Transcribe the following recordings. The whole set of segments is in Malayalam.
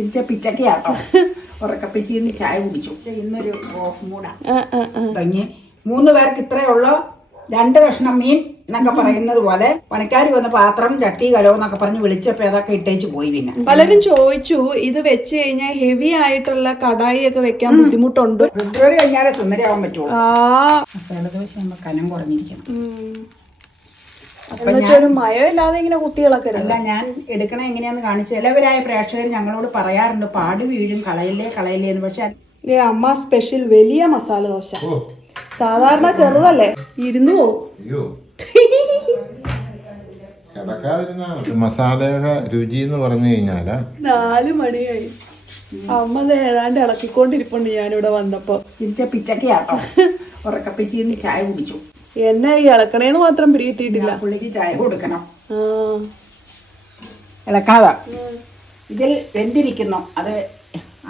തിരിച്ച പിച്ചക്കയാട്ടോ ഉറക്കപ്പിച്ചിന്ന് ചായ കുടിച്ചു ഇന്നൊരു ഓഫ് ആ. തുടങ്ങി മൂന്ന് പേർക്ക് ഇത്രയേ ഉള്ളൂ രണ്ട് കഷ്ണം മീൻ എന്നൊക്കെ പറയുന്നത് പോലെ പണിക്കാർ വന്ന പാത്രം ചട്ടി കലോ എന്നൊക്കെ പറഞ്ഞ് വിളിച്ചപ്പോ അതൊക്കെ ഇട്ടേച്ച് പോയി പിന്നെ പലരും ചോദിച്ചു ഇത് വെച്ച് കഴിഞ്ഞാൽ ഹെവി ആയിട്ടുള്ള കടായി ഒക്കെ വെക്കാൻ ബുദ്ധിമുട്ടുണ്ട് ഫെബ്രുവരി കഴിഞ്ഞാലേ സുന്ദരിയാവാൻ പറ്റുള്ളൂ മസാല ദോശ കനം കുറഞ്ഞിരിക്കണം ഒരു മയമില്ലാതെ ഇങ്ങനെ കുത്തി ഇളക്കരുത് അല്ല ഞാൻ എടുക്കണ എങ്ങനെയാന്ന് കാണിച്ചു ചിലവരായ പ്രേക്ഷകർ ഞങ്ങളോട് പറയാറുണ്ട് പാട് വീഴും കളയല്ലേ കളയല്ലേ എന്ന്. പക്ഷെ ഏ അമ്മ സ്പെഷ്യൽ വലിയ മസാല ദോശ. സാധാരണ ചെറുതല്ലേ? ഇരുന്നു പോവും. മസാലയുടെ രുചി എന്ന് പറഞ്ഞു കഴിഞ്ഞാൽ. നാല് മണിയായി. അമ്മ ഏതാണ്ട് ഇളക്കിക്കൊണ്ടിരിപ്പുണ്ട് ഞാനിവിടെ വന്നപ്പോ. തിരിച്ച പിച്ചക്കയാട്ടോ. ഉറക്കപ്പിച്ചിന്ന് ചായ കുടിച്ചു. എന്നെ ഈ ഇളക്കണേന്ന് മാത്രം പിടികിട്ടിയിട്ടില്ല. പുള്ളിക്ക് ചായ കൊടുക്കണം. ഇളക്കാതെ. ഇതിൽ വെന്തിരിക്കുന്നു. അത്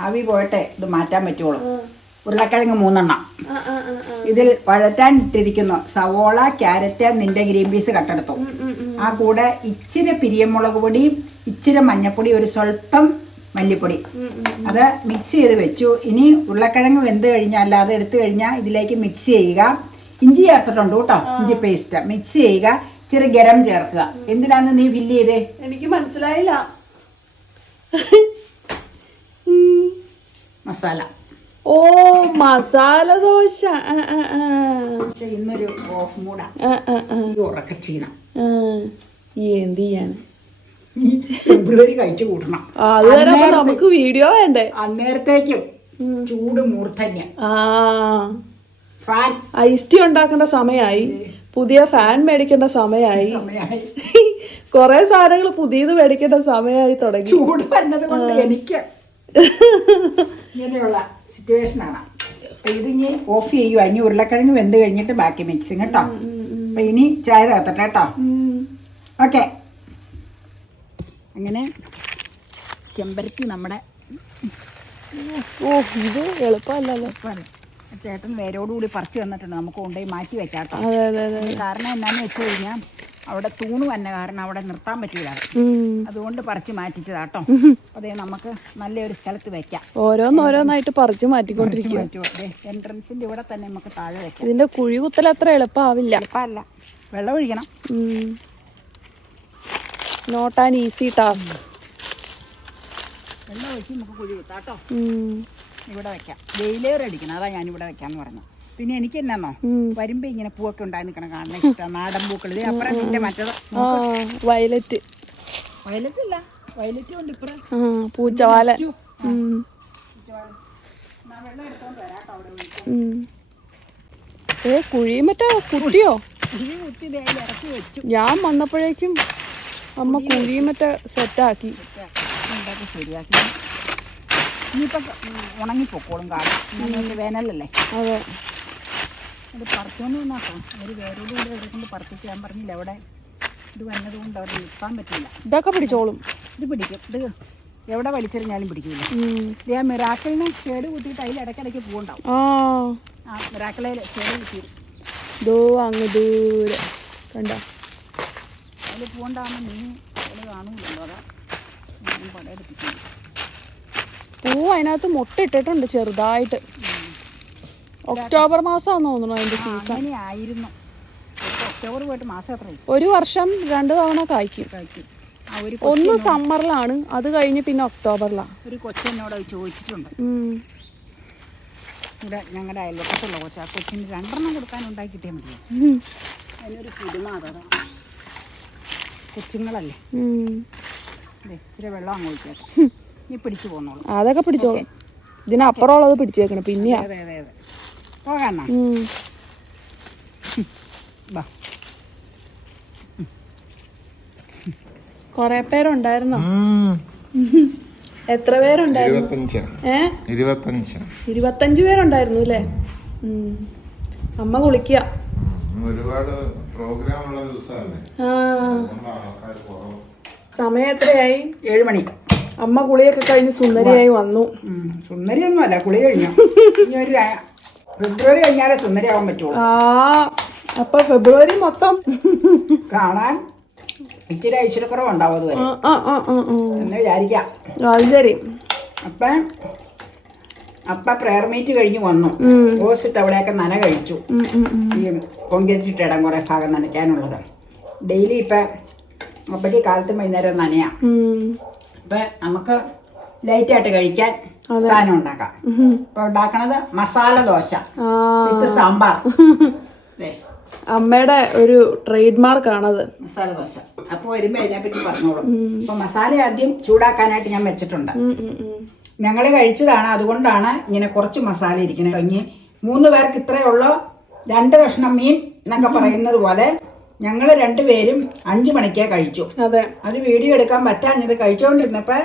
ആവി പോയിട്ടെ ഇത് മാറ്റാൻ പറ്റുള്ളൂ ഉരുളക്കിഴങ്ങ് മൂന്നെണ്ണം. ഇതിൽ പഴത്താൻ ഇട്ടിരിക്കുന്നു. സവോള ക്യാരറ്റ് നിന്റെ ഗ്രീൻ പീസ് കട്ടെടുത്തു. ആ കൂടെ ഇച്ചിരി പിരിയമുളക് പൊടിയും ഇച്ചിരി മഞ്ഞപ്പൊടി ഒരു സ്വല്പം മല്ലിപ്പൊടി. അത് മിക്സ് ചെയ്ത് വെച്ചു. ഇനി ഉരുളക്കിഴങ്ങ് വെന്ത് കഴിഞ്ഞാൽ അല്ലാതെ എടുത്തു കഴിഞ്ഞാൽ ഇതിലേക്ക് മിക്സ് ചെയ്യുക. ഇഞ്ചി ചേർത്തിട്ടുണ്ട് കേട്ടോ. ഇഞ്ചി പേസ്റ്റ് മിക്സ് ചെയ്യുക. ഇച്ചിരി ഗരം ചേർക്കുക. എന്തിനാന്ന് നീ ഫില്ല് ചെയ്തേ? എനിക്ക് മനസ്സിലായില്ല. മസാല. ഓ മസാല ദോശ. പക്ഷെ ഇന്നൊരു ഓഫ് മൂടാ ആ, ആ, ആ. ഈ ഉറക്ക ക്ഷീണം. ആ. എന്ത് ചെയ്യാൻ? ഫെബ്രുവരി കഴിച്ചു കൂട്ടണം. അതുവരെ നമുക്ക് വീഡിയോ വേണ്ടേ? അന്നേരത്തേക്കും ചൂട് മൂർധന്യം. ആ. ഫാൻ ഐസ് ടീ ഉണ്ടാക്കേണ്ട സമയമായി പുതിയ ഫാൻ മേടിക്കേണ്ട സമയമായി കുറെ സാധനങ്ങൾ പുതിയത് മേടിക്കേണ്ട സമയമായി തുടങ്ങി. ചൂട് വരുന്നത് കൊണ്ട് എനിക്ക് ഇങ്ങനെയുള്ള ഇതിനി ഓഫ് ചെയ്യുക ഇനി ഉരുളക്കിഴങ്ങ് വെന്ത് കഴിഞ്ഞിട്ട് ബാക്കി മിക്സിങ് കേട്ടോ. അപ്പൊ ഇനി ചായ തകർത്തട്ടെ കേട്ടോ. ഓക്കെ അങ്ങനെ ചെമ്പരത്തി നമ്മുടെ ഓ ഇത് എളുപ്പമല്ലല്ലോ. ഇപ്പം ചേട്ടൻ വേരോടുകൂടി പറിച്ചു തന്നിട്ടുണ്ട്. നമുക്ക് കൊണ്ടുപോയി മാറ്റി വെക്കാട്ടോ. കാരണം എന്നാന്ന് വെച്ച് കഴിഞ്ഞാൽ അവിടെ തൂണ് തന്നെ കാരണം അവിടെ നിർത്താൻ പറ്റൂല. അതുകൊണ്ട് പറിച്ചു മാറ്റിച്ചതാട്ടോ അതേ നമുക്ക് നല്ലൊരു സ്ഥലത്ത് വെക്കാം. ഓരോന്നോരോന്നായിട്ട് പറിച്ചു മാറ്റിക്കൊണ്ടിരിക്കും എൻട്രൻസിന്റെ ഇവിടെ തന്നെ നമുക്ക് താഴെ വെക്കാം. ഇതിന്റെ കുഴി കുത്തൽ അത്ര എളുപ്പമാവില്ല. എളുപ്പമല്ല. വെള്ളം ഒഴിക്കണം. നോട്ട് ആൻ ഈസി ടാസ്ക് വെള്ളം ഒഴിച്ച് നമുക്ക് കുഴി കുത്താട്ടോ ഇവിടെ വെക്കാം. വെയിലേറ് അടിക്കണം. അതാ ഞാൻ ഇവിടെ വെക്കാന്ന് പറഞ്ഞു. പിന്നെ എനിക്ക് എന്നാന്നോ വരുമ്പോ ഇങ്ങനെ പൂവൊക്കെ ഉണ്ടായി നിൽക്കണം കാണാൻ ഇഷ്ടം. നാടൻ പൂക്കൾ ഇത് അപ്പുറം നിന്റെ മറ്റേത്. Violet violet. ഇല്ല വയലറ്റ് ഉണ്ട് ഇപ്പുറം. പൂച്ചവാല. ഏ കുഴി മറ്റേ കുട്ടിയോ? ഞാൻ വന്നപ്പോഴേക്കും അമ്മ കുഴി മറ്റേ സെറ്റാക്കി ശരിയാക്കി. ഇനിയിപ്പം ഉണങ്ങിപ്പോക്കോളും ഇങ്ങനെ വേനലല്ലേ? അതെ. അത് പറിച്ചോണ്ട് വന്നാട്ടോ ഒരു വേരോട് കൂടെ ഇവിടെ കൊണ്ട് പറിപ്പിച്ച് ഞാൻ പറഞ്ഞില്ല അവിടെ ഇത് വന്നതുകൊണ്ട് അവിടെ നിൽക്കാൻ പറ്റില്ല. ഇതൊക്കെ പിടിച്ചോളും. ഇത് പിടിക്കും. ഇത് എവിടെ വലിച്ചെറിഞ്ഞാലും പിടിക്കില്ല. ഇത് ആ മിറാക്കളിനെ ഷേഡ് കുത്തിയിട്ട് അതിൽ ഇടയ്ക്കിടയ്ക്ക് പൂവുണ്ടാവും. ആ. മിറാക്കളയിൽ ഷേഡ് കുത്തി ദോ അങ്ങ് ദൂരെ. കണ്ടോ? അതിൽ പൂവുണ്ടാകുമ്പോൾ നീ കാണൂലല്ലോ അതാ. ഞാൻ പടയെടുപ്പിക്കുന്നു. പൂ അതിനകത്ത് മുട്ട ഇട്ടിട്ടുണ്ട് ചെറുതായിട്ട്. ഒക്ടോബർ മാസമാണെന്ന് തോന്നുന്നു അതിന്റെ സീസൺ. ആയിരുന്നു ഒക്ടോബർ പോയിട്ട് മാസം എത്ര ഒരു വർഷം രണ്ട് തവണ കായ്ക്കും. ഒന്ന് സമ്മറിലാണ് അത് കഴിഞ്ഞ് പിന്നെ ഒക്ടോബറിലാണ് ഒരു കൊച്ചിനോട് ചോദിച്ചിട്ടുണ്ട്. ഇവിടെ ഞങ്ങളുടെ അയൽവക്കത്തുള്ള കൊച്ചാ. കൊച്ചിന് രണ്ടെണ്ണം കൊടുക്കാൻ ഉണ്ടാക്കി കിട്ടിയാൽ മതി അതിനൊരു അതാ കൊച്ചുങ്ങളല്ലേ? ഇച്ചിരി വെള്ളം അങ്ങ് ഒഴിച്ചേക്കാം. നീ പിടിച്ചു പോന്നോളൂ. അതൊക്കെ പിടിച്ചോളും. ഇതിനപ്പുറമുള്ളത് പിടിച്ചേക്കണം പിന്നെയാ. അതെ അതെ അതെ. പോകാന്നാ? ഉം. ബാ. കൊറേ പേരുണ്ടായിരുന്നോ? എത്ര പേരുണ്ടായിരുന്നു? ഇരുപത്തഞ്ച്. പേരുണ്ടായിരുന്നു അല്ലേ. അമ്മ കുളിക്കുക ഒരുപാട് പ്രോഗ്രാം ഉള്ള ദിവസമല്ലേ? സമയം എത്രയായി? ഏഴ് മണി. അമ്മ കുളിയൊക്കെ കഴിഞ്ഞ് സുന്ദരിയായി വന്നു. സുന്ദരിയൊന്നും അല്ല കുളി കഴിഞ്ഞു. ഇനി ഒരു ഫെബ്രുവരി കഴിഞ്ഞാലേ സുന്ദരിയാവാൻ പറ്റുള്ളൂ. ആ അപ്പൊ ഫെബ്രുവരി മൊത്തം. കാണാൻ ഇച്ചിരി ഐശ്വര്യക്കുറവ് ഉണ്ടാവും അതുവരെ. എന്ന് വിചാരിക്കാം. അത് ശരി. അപ്പം അപ്പ പ്രയർ മീറ്റ് കഴിഞ്ഞ് വന്നു. ഓസിട്ട് അവിടെയൊക്കെ നന കഴിച്ചു. ഇടം. ഈ ഇടാൻ കുറേ ഭാഗം നനയ്ക്കാനുള്ളത്. ഡെയിലി ഇപ്പം അപ്പയ്ക്ക് കാലത്തും വൈകുന്നേരം നനയാം. അപ്പം നമുക്ക് ലൈറ്റ് ആയിട്ട് കഴിക്കാൻ സാധനം ഉണ്ടാക്കാം. ഇപ്പൊ ഉണ്ടാക്കണത് മസാല ദോശ വിത്ത് സാമ്പാർ. അമ്മയുടെ ഒരു ട്രേഡ് മാർക്ക് ആണത്. മസാല ദോശ. അപ്പോൾ അതിനെ അതിനെപ്പറ്റി പറഞ്ഞോളൂ. അപ്പൊ മസാല ആദ്യം ചൂടാക്കാനായിട്ട് ഞാൻ വെച്ചിട്ടുണ്ട്. ഞങ്ങൾ കഴിച്ചതാണ്. അതുകൊണ്ടാണ് ഇങ്ങനെ കുറച്ച് മസാല ഇരിക്കുന്നത്. ഇനി മൂന്ന് പേർക്ക് ഇത്രയേ ഉള്ളൂ. രണ്ട് കഷ്ണം മീൻ എന്നൊക്കെ പറയുന്നത് പോലെ ഞങ്ങൾ രണ്ടുപേരും അഞ്ചു മണിക്കാ കഴിച്ചു. അതെ. അത് വീഡിയോ എടുക്കാൻ പറ്റാഞ്ഞത് കഴിച്ചുകൊണ്ടിരുന്നപ്പോൾ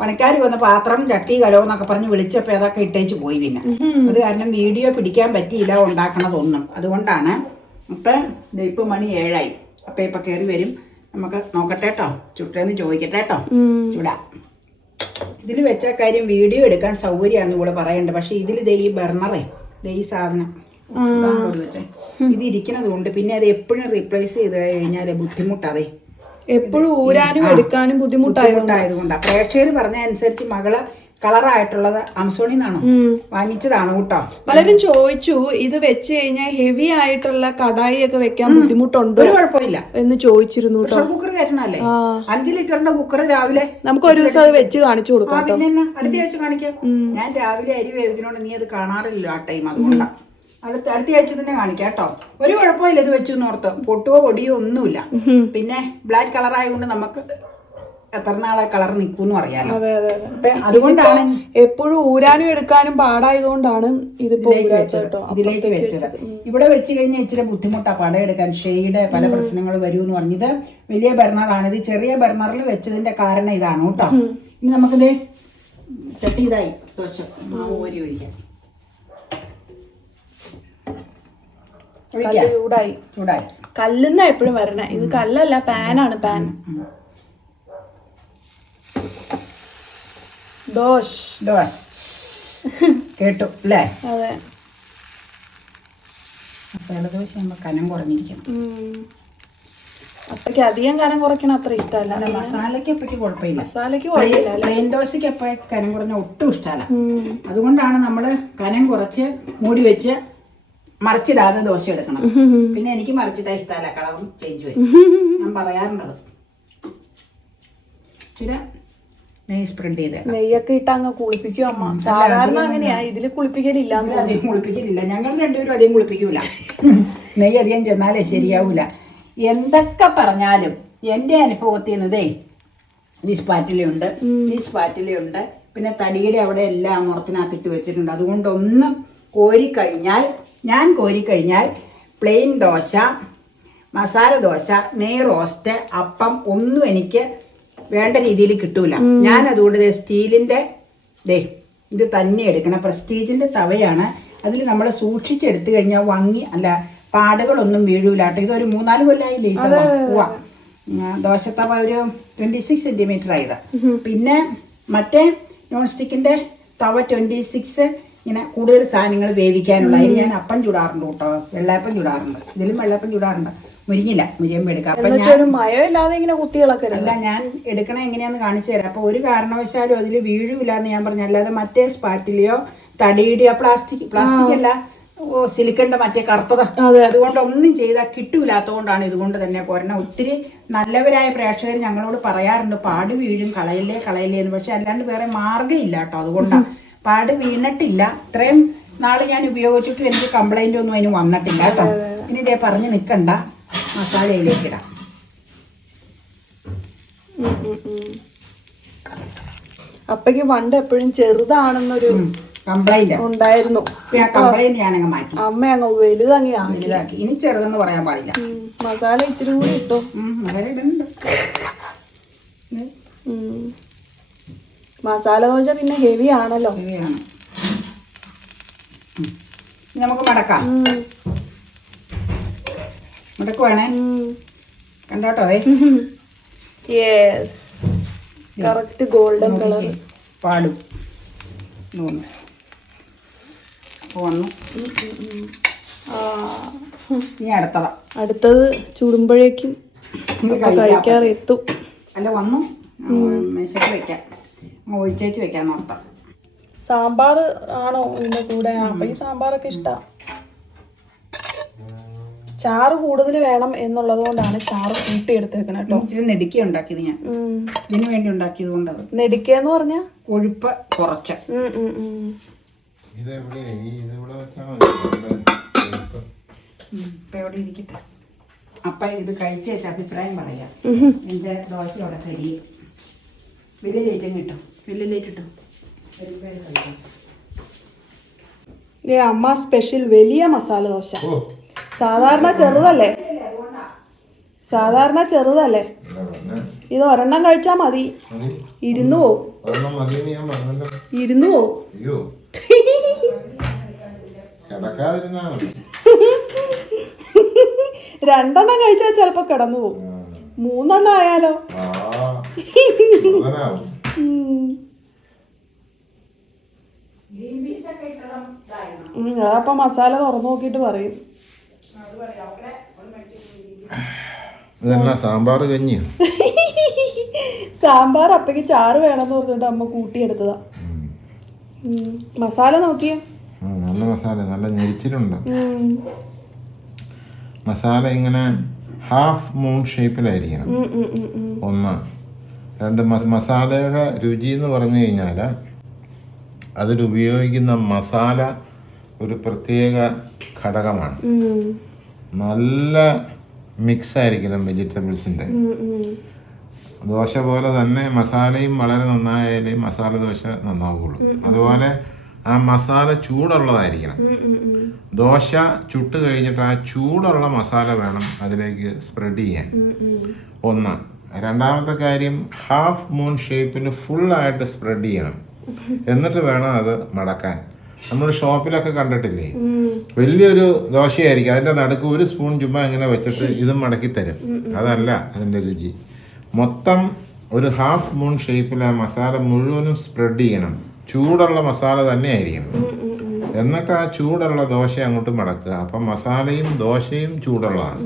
പണിക്കാർ വന്ന് പാത്രം ചട്ടി കലോ എന്നൊക്കെ പറഞ്ഞ് വിളിച്ചപ്പോൾ അതൊക്കെ ഇട്ടേച്ച് പോയി പിന്നെ. അത് കാരണം വീഡിയോ പിടിക്കാൻ പറ്റിയില്ല ഉണ്ടാക്കണതൊന്നും. അതുകൊണ്ടാണ് അപ്പം ഇപ്പം മണി ഏഴായി. അപ്പം ഇപ്പം കയറി വരും. നമുക്ക് നോക്കട്ടെ കേട്ടോ ചുട്ടേന്ന് ചോദിക്കട്ടെ കേട്ടോ ചുടാ. ഇതിൽ വെച്ച കാര്യം വീഡിയോ എടുക്കാൻ സൗകര്യമാണെന്ന് കൂടെ പറയുന്നുണ്ട് പക്ഷേ ഇതിൽ ദേ ഈ ബർണറേ ദേ ഈ സാധനം. ഇത് ഇരിക്കുന്നത് കൊണ്ട് പിന്നെ അത് എപ്പോഴും റീപ്ലേസ് ചെയ്ത് കഴിഞ്ഞാൽ ബുദ്ധിമുട്ടാതെ എപ്പോഴും ഊരാനും എടുക്കാനും ബുദ്ധിമുട്ടായതുകൊണ്ടാ. ബുദ്ധിമുട്ടായതുകൊണ്ടാണ് പ്രേക്ഷകർ പറഞ്ഞ അനുസരിച്ച് മകൾ കളറായിട്ടുള്ളത് ആമസോണിന്നാണോ വാങ്ങിച്ചതാണ് കേട്ടോ. പലരും ചോദിച്ചു ഇത് വെച്ച് കഴിഞ്ഞാൽ ഹെവി ആയിട്ടുള്ള കടായി ഒക്കെ വെക്കാൻ ബുദ്ധിമുട്ടുണ്ടോ? ഒരു കുഴപ്പമില്ല. എന്ന് ചോദിച്ചിരുന്നു കുക്കർ കയറ്റണല്ലേ? അഞ്ച് ലിറ്ററിന്റെ കുക്കർ രാവിലെ നമുക്ക് ഒരു ദിവസം അത് വെച്ച് കാണിച്ചു കൊടുക്കാം പിന്നെ അടുത്ത ആഴ്ച കാണിക്കാം. ഞാൻ രാവിലെ അരി വേവിക്കണോണ്ട് നീ അത് കാണാറില്ല ആ ടൈം അതുകൊണ്ടാ. അടുത്ത അടുത്ത ആഴ്ച തന്നെ കാണിക്കാം കേട്ടോ. ഒരു കുഴപ്പമില്ല ഇത് വെച്ചു ഓർത്ത്. പൊട്ടുവോ പൊടിയോ ഒന്നുമില്ല. പിന്നെ ബ്ലാക്ക് കളർ ആയതുകൊണ്ട് നമുക്ക് എത്ര നാളെ കളർ നിൽക്കൂന്ന് അറിയാലോ. അതെ അതുകൊണ്ടാണ് എപ്പോഴും ഊരാനും എടുക്കാനും പാടായതുകൊണ്ടാണ് ഇതിലേക്ക് വെച്ചത്. ഇതിലേക്ക് വെച്ചത്. ഇവിടെ വെച്ച് കഴിഞ്ഞാൽ ഇച്ചിരി ബുദ്ധിമുട്ടാ പടം എടുക്കാൻ ഷെയ്ഡ് പല പ്രശ്നങ്ങൾ വരൂ എന്ന് പറഞ്ഞത് വലിയ ബർണറാണ് ഇത് ചെറിയ ബർണറിൽ വെച്ചതിന്റെ കാരണം ഇതാണ് കേട്ടോ. ഇനി നമുക്കിത് ചട്ടി ഇതായി ദോശ. മാവ് കോരി ഒഴിക്കാം. കല്ല് ചൂടായി. ചൂടായി. കല്ലുന്ന എപ്പോഴും വരണേ. ഇത് കല്ലല്ല പാനാണ് പാൻ. ദോശ്. ദോശ്. കേട്ടു അല്ലേ? അതെ. മസാല ദോശ ആകുമ്പോൾ കനം കുറഞ്ഞിരിക്കണം. അത്രയ്ക്ക് അധികം കനം കുറയ്ക്കണ അത്ര ഇഷ്ടമല്ല. മസാലയ്ക്ക് എപ്പോഴും കുഴപ്പമില്ല. മസാലയ്ക്ക് കുഴപ്പമില്ല പ്ലെയിൻ ദോശയ്ക്ക് അപ്പം കനം കുറഞ്ഞ ഒട്ടും ഇഷ്ടമല്ല. അതുകൊണ്ടാണ് നമ്മൾ കനം കുറച്ച് മൂടി വെച്ച് മറിച്ചിടാതെ ദോശ എടുക്കണം. പിന്നെ എനിക്ക് മറിച്ചിട്ടാ ഇഷ്ടമല്ല കളറും ചേഞ്ച് വരും. ഞാൻ പറയാറുണ്ടത് ഇച്ചിരി നെയ് സ്പ്രെഡ് ചെയ്ത് നെയ്യൊക്കെ ഇട്ട് അങ്ങ് കുളിപ്പിക്കും അമ്മ. സാധാരണ അങ്ങനെയാ. ഇതിൽ കുളിപ്പിക്കലില്ല അധികം കുളിപ്പിക്കലില്ല. ഞങ്ങൾ രണ്ടുപേരും അധികം കുളിപ്പിക്കൂല. നെയ്യ് അധികം ചെന്നാലേ ശരിയാവൂല. എന്തൊക്കെ പറഞ്ഞാലും എന്റെ അനുഭവത്തിൽ നിന്നതേ ഡിസ്പാറ്റിലുണ്ട് ഡിസ്പാറ്റിലുണ്ട് പിന്നെ തടിയുടെ അവിടെ എല്ലാം മുറത്തിനകത്തിട്ട് വെച്ചിട്ടുണ്ട്. അതുകൊണ്ടൊന്നും കോരിക്കഴിഞ്ഞാൽ ഞാൻ കോരിക്കഴിഞ്ഞാൽ പ്ലെയിൻ ദോശ മസാല ദോശ നെയ് റോസ്റ്റ് അപ്പം ഒന്നും എനിക്ക് വേണ്ട രീതിയിൽ കിട്ടൂല. ഞാൻ അതുകൊണ്ട് സ്റ്റീലിന്റെ ദേ ഇത് തന്നെ എടുക്കണം. പ്രസ്റ്റീജിന്റെ തവയാണ്. അതിൽ നമ്മൾ സൂക്ഷിച്ചെടുത്തു കഴിഞ്ഞാൽ വങ്ങി അല്ല പാടുകളൊന്നും വീഴൂല കേട്ടോ. ഇതൊരു മൂന്നാൽ കൊല്ലായില്ലേ പോവാ ദോശത്തവ ഒരു ട്വന്റി സിക്സ് സെന്റിമീറ്റർ ആയത് പിന്നെ മറ്റേ നോൺ സ്റ്റിക്കിന്റെ തവ ട്വന്റി സിക്സ് ഇങ്ങനെ കൂടുതൽ സാധനങ്ങൾ വേവിക്കാനുള്ള. അതിന് ഞാൻ അപ്പം ചുടാറുണ്ട് കേട്ടോ. വെള്ളയപ്പം ചുടാറുണ്ട്. ഇതിലും വെള്ളയപ്പം ചുടാറുണ്ട്. മുരിങ്ങില്ല. മുരിയമ്പ് എടുക്കാം. അപ്പം ഞാൻ ഇങ്ങനെ കുത്തികളൊക്കെ അല്ല ഞാൻ എടുക്കണ എങ്ങനെയാന്ന് കാണിച്ചു തരാം. അപ്പോൾ ഒരു കാരണവശാലും അതിൽ വീഴൂല എന്ന് ഞാൻ പറഞ്ഞു. അല്ലാതെ മറ്റേ സ്പാറ്റിലെയോ തടിയുടെയോ പ്ലാസ്റ്റിക് പ്ലാസ്റ്റിക് അല്ല ഓ സിലിക്കന്റെ മറ്റേ കറുത്തത്. അതെ. അതുകൊണ്ട് ഒന്നും ചെയ്താൽ കിട്ടൂലാത്തതുകൊണ്ടാണ് ഇതുകൊണ്ട് തന്നെ പോരണ ഒത്തിരി നല്ലവരായ പ്രേക്ഷകർ ഞങ്ങളോട് പറയാറുണ്ട് പാട് വീഴും കളയല്ലേ കളയല്ലേ എന്ന് പക്ഷെ അല്ലാണ്ട് വേറെ മാർഗമില്ല കേട്ടോ. അതുകൊണ്ടാണ് പാട് വീണിട്ടില്ല. ഇത്രയും നാൾ ഞാൻ ഉപയോഗിച്ചിട്ട് എനിക്ക് കംപ്ലൈന്റ് ഒന്നും അതിന് വന്നിട്ടില്ല കേട്ടോ. ഇനി ഇതേ പറഞ്ഞ് നിൽക്കണ്ട മസാലയിലേക്ക് ഇടാം. അപ്പക്ക് പണ്ട് എപ്പോഴും ചെറുതാണെന്നൊരു കംപ്ലൈന്റ് ഉണ്ടായിരുന്നു. കംപ്ലൈന്റ് ഞാനങ്ങ് മാറ്റി. അമ്മ അങ്ങ് വലുതങ്ങി വലുതാക്കി. ഇനി ചെറുതെന്ന് പറയാൻ പാടില്ല. മസാല ഇച്ചിരി കൂടി ഇട്ടോ. മസാല ഇടുന്നുണ്ട്. മസാല ദോശ പിന്നെ ഹെവി ആണല്ലോ. ഹെവിയാണ്. നമുക്ക് മടക്കാം. മടക്കുവാണേ. കണ്ടോട്ടോ യെസ് കറക്റ്റ് ഗോൾഡൻ കളർ പാടും. വന്നു. ഇനി അടുത്തതാ. അടുത്തത് ചൂടുമ്പോഴേക്കും കഴിക്കാറെത്തും അല്ല വന്നു. മെസ്സേജ് അങ്ങ് ഒഴിച്ചേച്ച് വെക്കാൻ നോക്കാം സാമ്പാർ ആണോ ഇതിന്റെ കൂടെ? അപ്പം ഈ സാമ്പാറൊക്കെ ഇഷ്ടമാണ് ചാറ് കൂടുതൽ വേണം എന്നുള്ളത് കൊണ്ടാണ് ചാറ് കൂട്ടിയെടുത്തേക്കണേ കേട്ടോ. ഇച്ചിരി നെടുക്കി ഉണ്ടാക്കിയത് ഞാൻ. ഇതിന് വേണ്ടി ഉണ്ടാക്കിയത് കൊണ്ടത്. നെടിക്കേന്ന് പറഞ്ഞ? കൊഴുപ്പ് കുറച്ച്. ഇപ്പൊ എവിടെ ഇരിക്കട്ടെ? അപ്പം ഇത് കഴിച്ചേച്ച അഭിപ്രായം പറയാം. എന്റെ ദോശയോടെ അവിടെ കരിയും വലിയ ലേറ്റും കിട്ടും വലിയ ലേറ്റ് കിട്ടും വരുമ്പോഴേ അമ്മ സ്പെഷ്യൽ വലിയ മസാല ദോശ. ഓ. സാധാരണ ചെറുതല്ലേ? സാധാരണ ചെറുതല്ലേ? ഇത് ഒരെണ്ണം കഴിച്ചാ മതി. ഇരുന്നു പോവും. ഇരുന്നു പോവും. രണ്ടെണ്ണം കഴിച്ചാൽ ചിലപ്പോ കിടന്നു പോവും. മൂന്നെണ്ണം ആയാലോ? അതപ്പൊ മസാല തുറന്നു നോക്കിയിട്ട് പറയും. സാമ്പാർ കഞ്ഞിയോ? സാമ്പാർ അപ്പക്ക് ചാറ് വേണമെന്ന് പറഞ്ഞിട്ട് അമ്മ കൂട്ടിയെടുത്തതാ. മസാല നോക്കിയേ? നല്ല മസാല നല്ല ഞെരിച്ചിലുണ്ട്. മസാല ഇങ്ങനെ ഹാഫ് മൂൺ ഷേപ്പിലായിരിക്കണം. ഒന്ന് രണ്ട് മസ- മസാലയുടെ രുചി എന്ന് പറഞ്ഞു കഴിഞ്ഞാൽ അതിലുപയോഗിക്കുന്ന മസാല ഒരു പ്രത്യേക ഘടകമാണ്. നല്ല മിക്സ് ആയിരിക്കണം വെജിറ്റബിൾസിന്റെ. ദോശ പോലെ തന്നെ മസാലയും വളരെ നന്നായാലേ മസാല ദോശ നന്നാവുകയുള്ളൂ അതുപോലെ ആ മസാല ചൂടുള്ളതായിരിക്കണം. ദോശ ചുട്ട് കഴിഞ്ഞിട്ട് ആ ചൂടുള്ള മസാല വേണം അതിലേക്ക് സ്പ്രെഡ് ചെയ്യാൻ. ഒന്ന് രണ്ടാമത്തെ കാര്യം ഹാഫ് മൂൺ ഷേപ്പിന് ഫുള്ളായിട്ട് സ്പ്രെഡ് ചെയ്യണം. എന്നിട്ട് വേണം അത് മടക്കാൻ. നമ്മൾ ഷോപ്പിലൊക്കെ കണ്ടിട്ടില്ലേ? വലിയൊരു ദോശയായിരിക്കും. അതിന്റെ നടുക്ക് ഒരു സ്പൂൺ ചുമ്മാ ഇങ്ങനെ വെച്ചിട്ട് ഇത് മടക്കി തരും. അതല്ല അതിന്റെ രുചി. മൊത്തം ഒരു ഹാഫ് മൂൺ ഷേപ്പിൽ ആ മസാല മുഴുവനും സ്പ്രെഡ് ചെയ്യണം. ചൂടുള്ള മസാല തന്നെ ആയിരിക്കണം. എന്നിട്ട് ആ ചൂടുള്ള ദോശ അങ്ങോട്ട് മടക്കുക. അപ്പം മസാലയും ദോശയും ചൂടുള്ളതാണ്.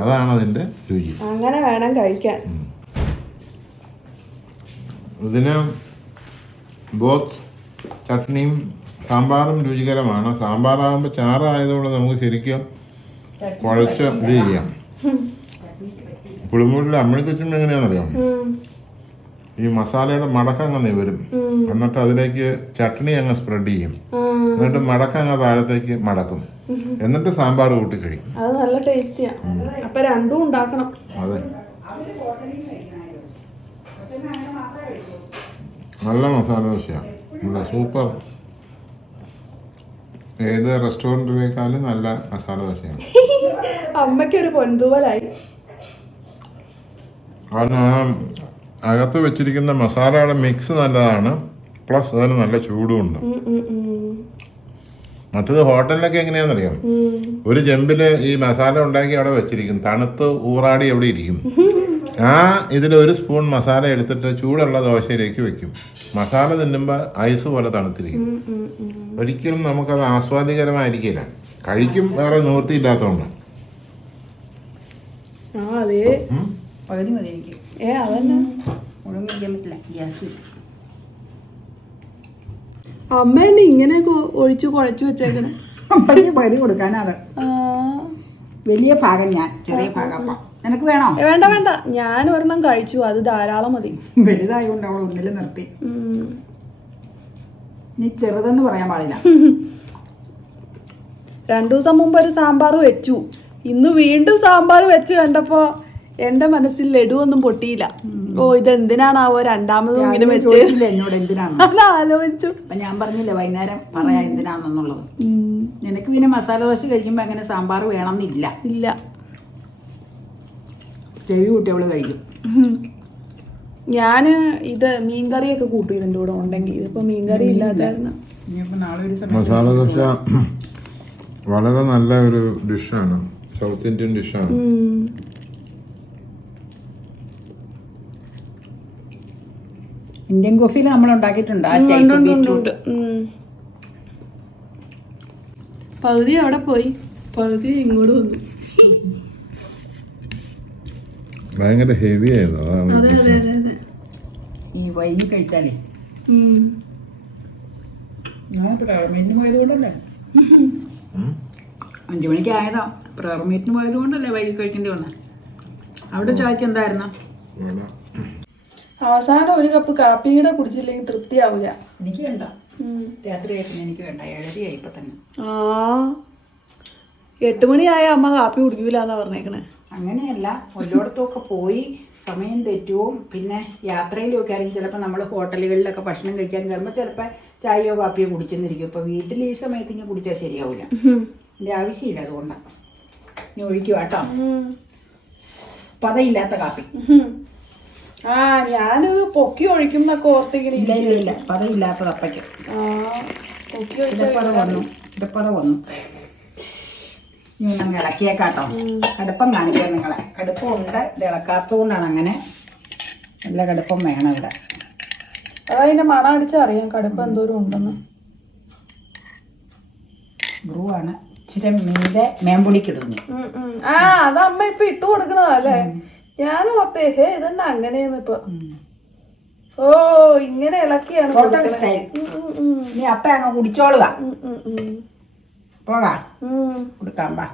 അതാണ് അതിന്റെ രുചി. അങ്ങനെ വേണം കഴിക്കാൻ. ഇതിന് ബോത്ത് ചട്നിയും സാമ്പാറും രുചികരമാണ്. സാമ്പാറാകുമ്പോൾ ചാറായതുകൊണ്ട് നമുക്ക് ശരിക്കും കുഴച്ച് ഇത് ചെയ്യാം. പുളിമൂടിൽ അമ്മിണിക്കുച്ചും എങ്ങനെയാണെന്നറിയാം. ഈ മസാലയുടെ മടക്കങ്ങ് അങ്ങ് വരും. എന്നിട്ട് അതിലേക്ക് ചട്നി അങ്ങ് സ്പ്രെഡ് ചെയ്യും. എന്നിട്ട് മടക്കങ്ങ് താഴത്തേക്ക് മടക്കും. എന്നിട്ട് സാമ്പാർ കൂട്ടി കഴിക്കും. അത് നല്ല ടേസ്റ്റിയാ അപ്പൊ രണ്ടും ഉണ്ടാക്കണം. അതെ. നല്ല മസാല ദോശയാണ് നല്ല സൂപ്പർ ഏത് റെസ്റ്റോറന്റിനേക്കാളും നല്ല മസാല ദോശയാണ്. അമ്മയ്ക്ക് ഒരു പൊൻതൂവലായി കാരണം അകത്ത് വെച്ചിരിക്കുന്ന മസാലയുടെ മിക്സ് നല്ലതാണ്. പ്ലസ് അതിന് നല്ല ചൂടുമുണ്ട്. മറ്റത് ഹോട്ടലിലൊക്കെ എങ്ങനെയാണെന്നറിയാം? ഒരു ചെമ്പിൽ ഈ മസാല ഉണ്ടാക്കി അവിടെ വെച്ചിരിക്കും. തണുത്ത് ഊറാടി എവിടെ ഇരിക്കും? ആ ഇതിൽ ഒരു സ്പൂൺ മസാല എടുത്തിട്ട് ചൂടുള്ള ദോശയിലേക്ക് വെക്കും. മസാല തിന്നുമ്പോൾ ഐസ് പോലെ തണുത്തിരിക്കും. ഒരിക്കലും നമുക്കത് ആസ്വാദികരമായിരിക്കില്ല. കഴിക്കും വേറെ നിവൃത്തിയില്ലാത്തതുകൊണ്ട്. ആ അതേ. ഏ അതന്നെ. മുഴുവൻ കഴിക്കാൻ പറ്റില്ല. ഗ്യാസ് അമ്മ എന്നെ ഇങ്ങനെയൊക്കെ ഒഴിച്ചു കുഴച്ചു വെച്ചേക്കണേ. അപ്പഴേക്ക് പകുതി. വലിയ ഭാഗം ഞാൻ ചെറിയ ഭാഗം നിനക്ക് വേണോ? വേണ്ട വേണ്ട. ഞാൻ ഒരെണ്ണം കഴിച്ചു. അത് ധാരാളം മതി. വലുതായതുകൊണ്ട് അവൾ ഒന്നിൽ നിർത്തി. നീ ചെറുതെന്ന് പറയാൻ പാടില്ല. രണ്ടു ദിവസം മുമ്പ് ഒരു സാമ്പാർ വെച്ചു. ഇന്ന് വീണ്ടും സാമ്പാർ വെച്ച് കണ്ടപ്പോ എന്റെ മനസ്സിൽ ലഡു ഒന്നും പൊട്ടിയില്ല. ഓ ഇതെന്തിനാണാവോ രണ്ടാമതും ഇങ്ങനെ വെച്ചില്ല എന്നോട് എന്തിനാണ്? ആലോചിച്ചു. ഞാൻ പറഞ്ഞില്ല വൈകുന്നേരം പറയാ എന്തിനാണെന്നുള്ളത്. നിനക്ക് പിന്നെ മസാല ദോശ കഴിക്കുമ്പോ അങ്ങനെ സാമ്പാർ വേണമെന്നില്ല. ഇല്ല. ചെവി കൂട്ടി അവൾ കഴിക്കും. ഞാൻ ഞാൻ ഇത് മീൻകറിയൊക്കെ കൂട്ടും ഇതിന്റെ കൂടെ ഉണ്ടെങ്കിൽ ഇതിപ്പോ മീൻകറി ഇല്ലാതായിരുന്നു മസാല ദോശ വളരെ നല്ല ഒരു ഡിഷാണ്. സൗത്ത് ഇന്ത്യൻ ഡിഷാണ്. ഇന്ത്യൻ കോഫിയിൽ നമ്മൾ ഉണ്ടാക്കിയിട്ടുണ്ട്. ആ ബീറ്റ്റൂട്ട്. പകുതി അവിടെ പോയി. പകുതി ഇങ്ങോട്ട് വന്നു. ഭയങ്കര ഹെവി ആയിരുന്നു. അതാണ് ഈ അതെ അതെ അതെ അതെ. ഈ വൈകി കഴിച്ചാലേ. ഞാൻ പ്രയർ മീറ്റിന് പോയതുകൊണ്ടല്ലേ? ഉം. അഞ്ചു മണിക്ക് ആയതാ. പ്രയർ മീറ്റിന് പോയതുകൊണ്ടല്ലേ വൈകി കഴിക്കേണ്ടി വന്നെ? അവിടെ ചായക്ക് എന്തായിരുന്നു. അവസാനം ഒരു കപ്പ് കാപ്പി കൂടെ കുടിച്ചില്ലെങ്കിൽ തൃപ്തിയാവില്ല എനിക്ക് വേണ്ട. രാത്രി ആയിരുന്നു എനിക്ക് വേണ്ട. ഏഴരയായി ഇപ്പൊ തന്നെ. ആ. എട്ട് മണിയായ അമ്മ കാപ്പി കുടിക്കൂലെന്നാ പറഞ്ഞേക്കണേ. അങ്ങനെയല്ല. ഒല്ലോടത്തൊക്കെ പോയി സമയം തെറ്റുവും. പിന്നെ യാത്രയിലൊക്കെ ആണെങ്കിൽ ചിലപ്പോൾ നമ്മൾ ഹോട്ടലുകളിലൊക്കെ ഭക്ഷണം കഴിക്കാൻ കയറുമ്പോൾ ചിലപ്പോൾ ചായയോ കാപ്പിയോ കുടിച്ചെന്നിരിക്കും. ഇപ്പോൾ വീട്ടിൽ ഈ സമയത്ത് ഇങ്ങനെ കുടിച്ചാൽ ശരിയാവില്ല എന്റെ ആവശ്യമില്ല അതുകൊണ്ടാണ് ഇനി ഒഴിക്കുക കേട്ടോ. പതയില്ലാത്ത കാപ്പി. ആ ഞാനത് പൊക്കി ഒഴിക്കും എന്നൊക്കെ ഓർത്തിങ്ങനെ ഇല്ല ഇല്ല ഇല്ല. പതയില്ലാത്തത് അപ്പയ്ക്ക്. ആ പൊക്കി ഇടപ്പത വന്നു. ഇടപ്പത വന്നു. ഇനി ഇളക്കിയേക്കാട്ടോ. കടുപ്പം കാണിക്കാം നിങ്ങളെ. കടുപ്പം ഉണ്ട്. ഇത് ഇളക്കാത്തതുകൊണ്ടാണ് അങ്ങനെ നല്ല കടുപ്പം വേണം ഇവിടെ. അതതിന്റെ മണം അടിച്ചറിയാം കടുപ്പം എന്തോരം ഉണ്ടെന്ന്. ബ്രൂവാണ് ഇച്ചിരി മീതെ മേമ്പൊടിക്കിടുന്നു. ആ അത് അമ്മ ഇപ്പൊ ഇട്ട് കൊടുക്കണതല്ലേ ഞാൻ ഓർത്തേ ഹേ ഇതന്നെ അങ്ങനെയെന്ന് ഇപ്പൊ ഓ ഇങ്ങനെ ഇളക്കിയാണ് ഹോട്ടൽ. സ്റ്റൈൽ. ഇനി അപ്പ അങ്ങ് കുടിച്ചോളുക. പോകാം ഉം. കൊടുക്കാം ബാ